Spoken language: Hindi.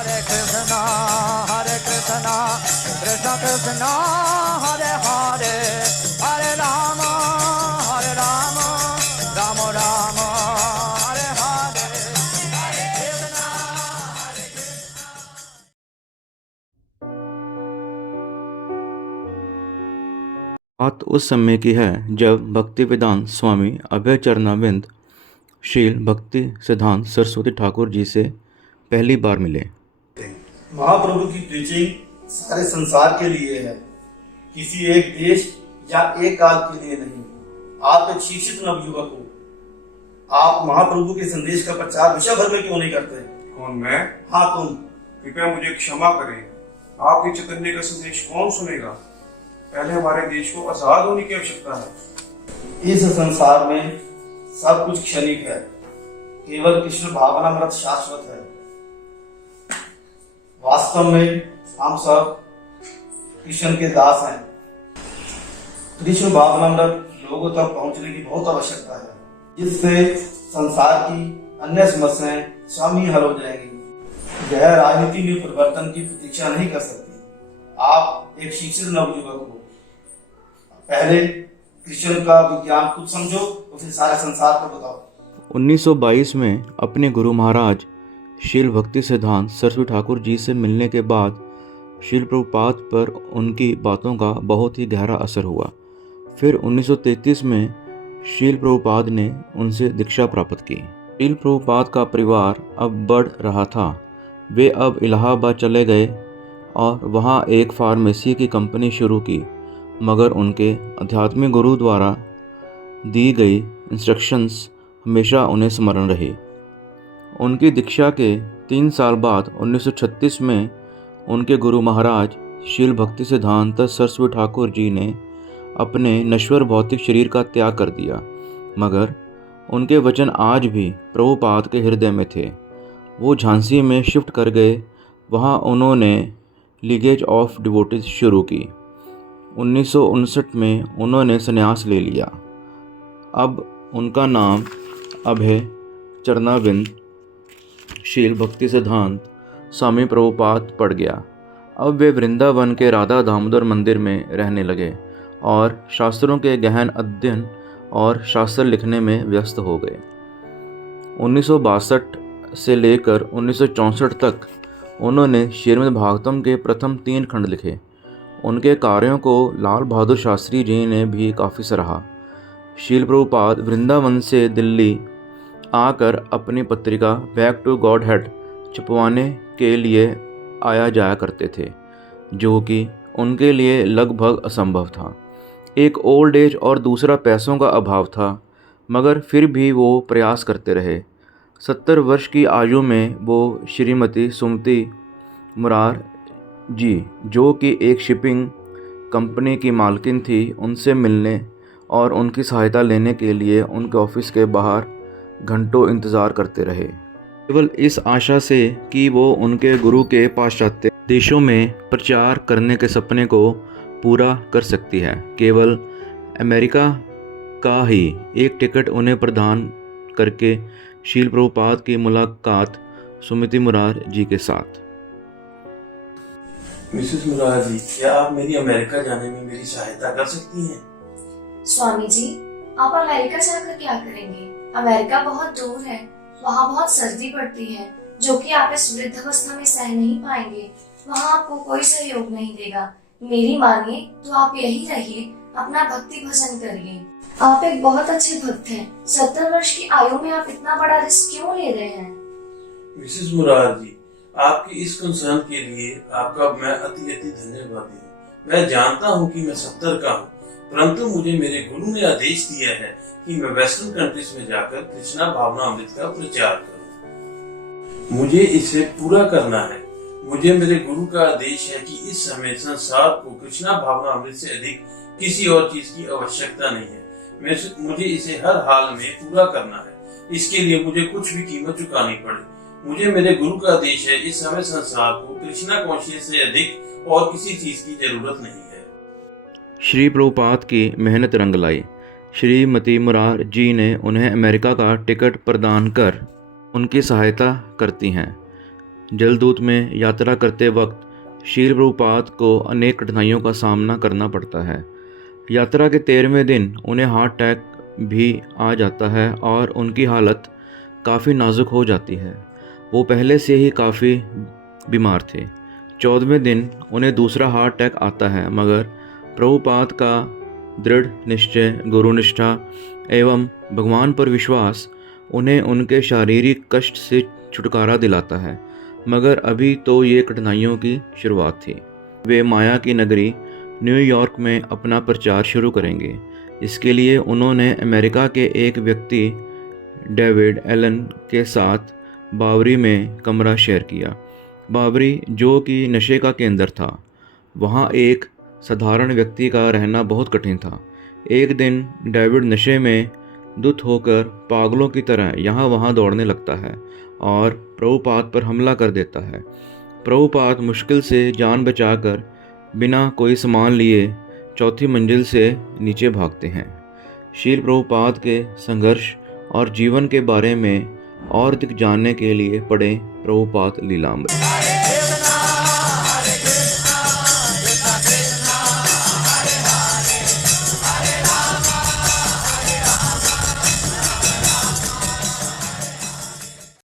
Hare Krishna, Krishna Krishna, Hare Hare, Hare Rama, Rama Rama, Hare Hare, Hare Krishna, Hare Krishna. बात उस समय की है जब भक्तिवेदांत स्वामी अभय चरणारविंद शील भक्ति सिद्धांत सरस्वती ठाकुर जी से पहली बार मिले। महाप्रभु की प्रीचिंग सारे संसार के लिए है, किसी एक देश या एक काल के लिए नहीं। आप एक शिक्षित नवयुवक हो, आप महाप्रभु के संदेश का प्रचार विश्व भर में क्यों नहीं करते? कौन, मैं? हाँ तुम। कृपया मुझे क्षमा करें। आपके चैतन्य का संदेश कौन सुनेगा? पहले हमारे देश को आजाद होने की आवश्यकता है। इस संसार में सब कुछ क्षणिक है, केवल कृष्ण भावनामृत शाश्वत है। वास्तव में हम सब कृष्ण के दास हैं। कृष्ण भावनामृत लोगों तक पहुंचने की बहुत आवश्यकता है, जिससे संसार की अन्य समस्याएं स्वयं ही हल हो जाएंगी। यह राजनीति में परिवर्तन की प्रतीक्षा नहीं कर सकती। आप एक शिक्षित नवयुवक हो, पहले कृष्ण का विज्ञान खुद समझो और फिर सारे संसार को बताओ। 1922 में अपने गुरु महाराज शील भक्ति सिद्धांत सरस्वती ठाकुर जी से मिलने के बाद शील प्रभुपाद पर उनकी बातों का बहुत ही गहरा असर हुआ। फिर 1933 में शील प्रभुपाद ने उनसे दीक्षा प्राप्त की। शील प्रभुपाद का परिवार अब बढ़ रहा था। वे अब इलाहाबाद चले गए और वहाँ एक फार्मेसी की कंपनी शुरू की, मगर उनके आध्यात्मिक गुरु द्वारा दी गई इंस्ट्रक्शंस हमेशा उन्हें स्मरण रही। उनकी दीक्षा के 3 साल बाद 1936 में उनके गुरु महाराज शील भक्ति सिद्धांत सरस्वती ठाकुर जी ने अपने नश्वर भौतिक शरीर का त्याग कर दिया, मगर उनके वचन आज भी प्रभुपाद के हृदय में थे। वो झांसी में शिफ्ट कर गए। वहाँ उन्होंने लीगेज ऑफ डिवोटीज शुरू की। 1959 में उन्होंने संन्यास ले लिया। अब उनका नाम अभय चरणारविंद शील भक्ति सिद्धांत स्वामी प्रभुपाद पड़ गया। अब वे वृंदावन के राधा दामोदर मंदिर में रहने लगे और शास्त्रों के गहन अध्ययन और शास्त्र लिखने में व्यस्त हो गए। 1962 से लेकर 1964 तक उन्होंने श्रीमद् भागवतम के प्रथम 3 खंड लिखे। उनके कार्यों को लाल बहादुर शास्त्री जी ने भी काफ़ी सराहा। शील प्रभुपाद वृंदावन से दिल्ली आकर अपनी पत्रिका बैक टू गॉड हेड छपवाने के लिए आया जाया करते थे, जो कि उनके लिए लगभग असंभव था। एक ओल्ड एज और दूसरा पैसों का अभाव था, मगर फिर भी वो प्रयास करते रहे। 70 वर्ष की आयु में वो श्रीमती सुमति मुरार जी, जो कि एक शिपिंग कंपनी की मालकिन थी, उनसे मिलने और उनकी सहायता लेने के लिए उनके ऑफिस के बाहर घंटों इंतज़ार करते रहे, केवल इस आशा से कि वो उनके गुरु के पाश्चात्य देशों में प्रचार करने के सपने को पूरा कर सकती है। केवल अमेरिका का ही एक टिकट उन्हें प्रदान करके शील प्रभुपाद की मुलाकात सुमति मुरार जी के साथ। मिसेस मुरार जी, क्या आप मेरी अमेरिका जाने में मेरी सहायता कर सकती हैं? स्वामी जी, आप अमेरिका जाकर क्या करेंगे? अमेरिका बहुत दूर है, वहाँ बहुत सर्दी पड़ती है, जो कि आप इस वृद्धावस्था में सह नहीं पाएंगे। वहाँ आपको कोई सहयोग नहीं देगा। मेरी मानिए तो आप यही रहिए, अपना भक्ति भजन करिए। आप एक बहुत अच्छे भक्त हैं। 70 वर्ष की आयु में आप इतना बड़ा रिस्क क्यों ले रहे हैं? मिसेस मुरार जी, आपकी इस कंसर्न के लिए आपका मैं अति धन्यवादी हूँ। मैं जानता हूँ कि मैं 70 का हूँ, परंतु मुझे मेरे गुरु ने आदेश दिया है कि मैं वेस्टर्न कंट्रीज में जाकर कृष्णा भावना अमृत का प्रचार करूँ। मुझे इसे पूरा करना है। मुझे मेरे गुरु का आदेश है कि इस समय संसार को कृष्णा भावना अमृत से अधिक किसी और चीज की आवश्यकता नहीं है। मुझे इसे हर हाल में पूरा करना है। इसके लिए मुझे कुछ भी कीमत चुकानी पड़े। मुझे मेरे गुरु का आदेश है, इस समय संसार को कृष्णा कॉन्शियस से अधिक और किसी चीज की जरूरत नहीं है। श्री प्रभुपाद की मेहनत रंग लाई। श्रीमती मुरार जी ने उन्हें अमेरिका का टिकट प्रदान कर उनकी सहायता करती हैं। जलदूत में यात्रा करते वक्त शील प्रभुपाद को अनेक कठिनाइयों का सामना करना पड़ता है। यात्रा के 13वें दिन उन्हें हार्ट अटैक भी आ जाता है और उनकी हालत काफ़ी नाजुक हो जाती है। वो पहले से ही काफ़ी बीमार थे। 14वें दिन उन्हें दूसरा हार्ट अटैक आता है, मगर प्रभुपाद का दृढ़ निश्चय, गुरुनिष्ठा एवं भगवान पर विश्वास उन्हें उनके शारीरिक कष्ट से छुटकारा दिलाता है। मगर अभी तो ये कठिनाइयों की शुरुआत थी। वे माया की नगरी न्यूयॉर्क में अपना प्रचार शुरू करेंगे। इसके लिए उन्होंने अमेरिका के एक व्यक्ति डेविड एलन के साथ बावरी में कमरा शेयर किया। बावरी, जो कि नशे का केंद्र था, वहाँ एक साधारण व्यक्ति का रहना बहुत कठिन था। एक दिन डेविड नशे में धुत होकर पागलों की तरह यहाँ वहाँ दौड़ने लगता है और प्रभुपाद पर हमला कर देता है। प्रभुपाद मुश्किल से जान बचाकर बिना कोई सामान लिए 4थी मंजिल से नीचे भागते हैं। शील प्रभुपाद के संघर्ष और जीवन के बारे में और अधिक जानने के लिए पढ़ें प्रभुपाद लीलामृत।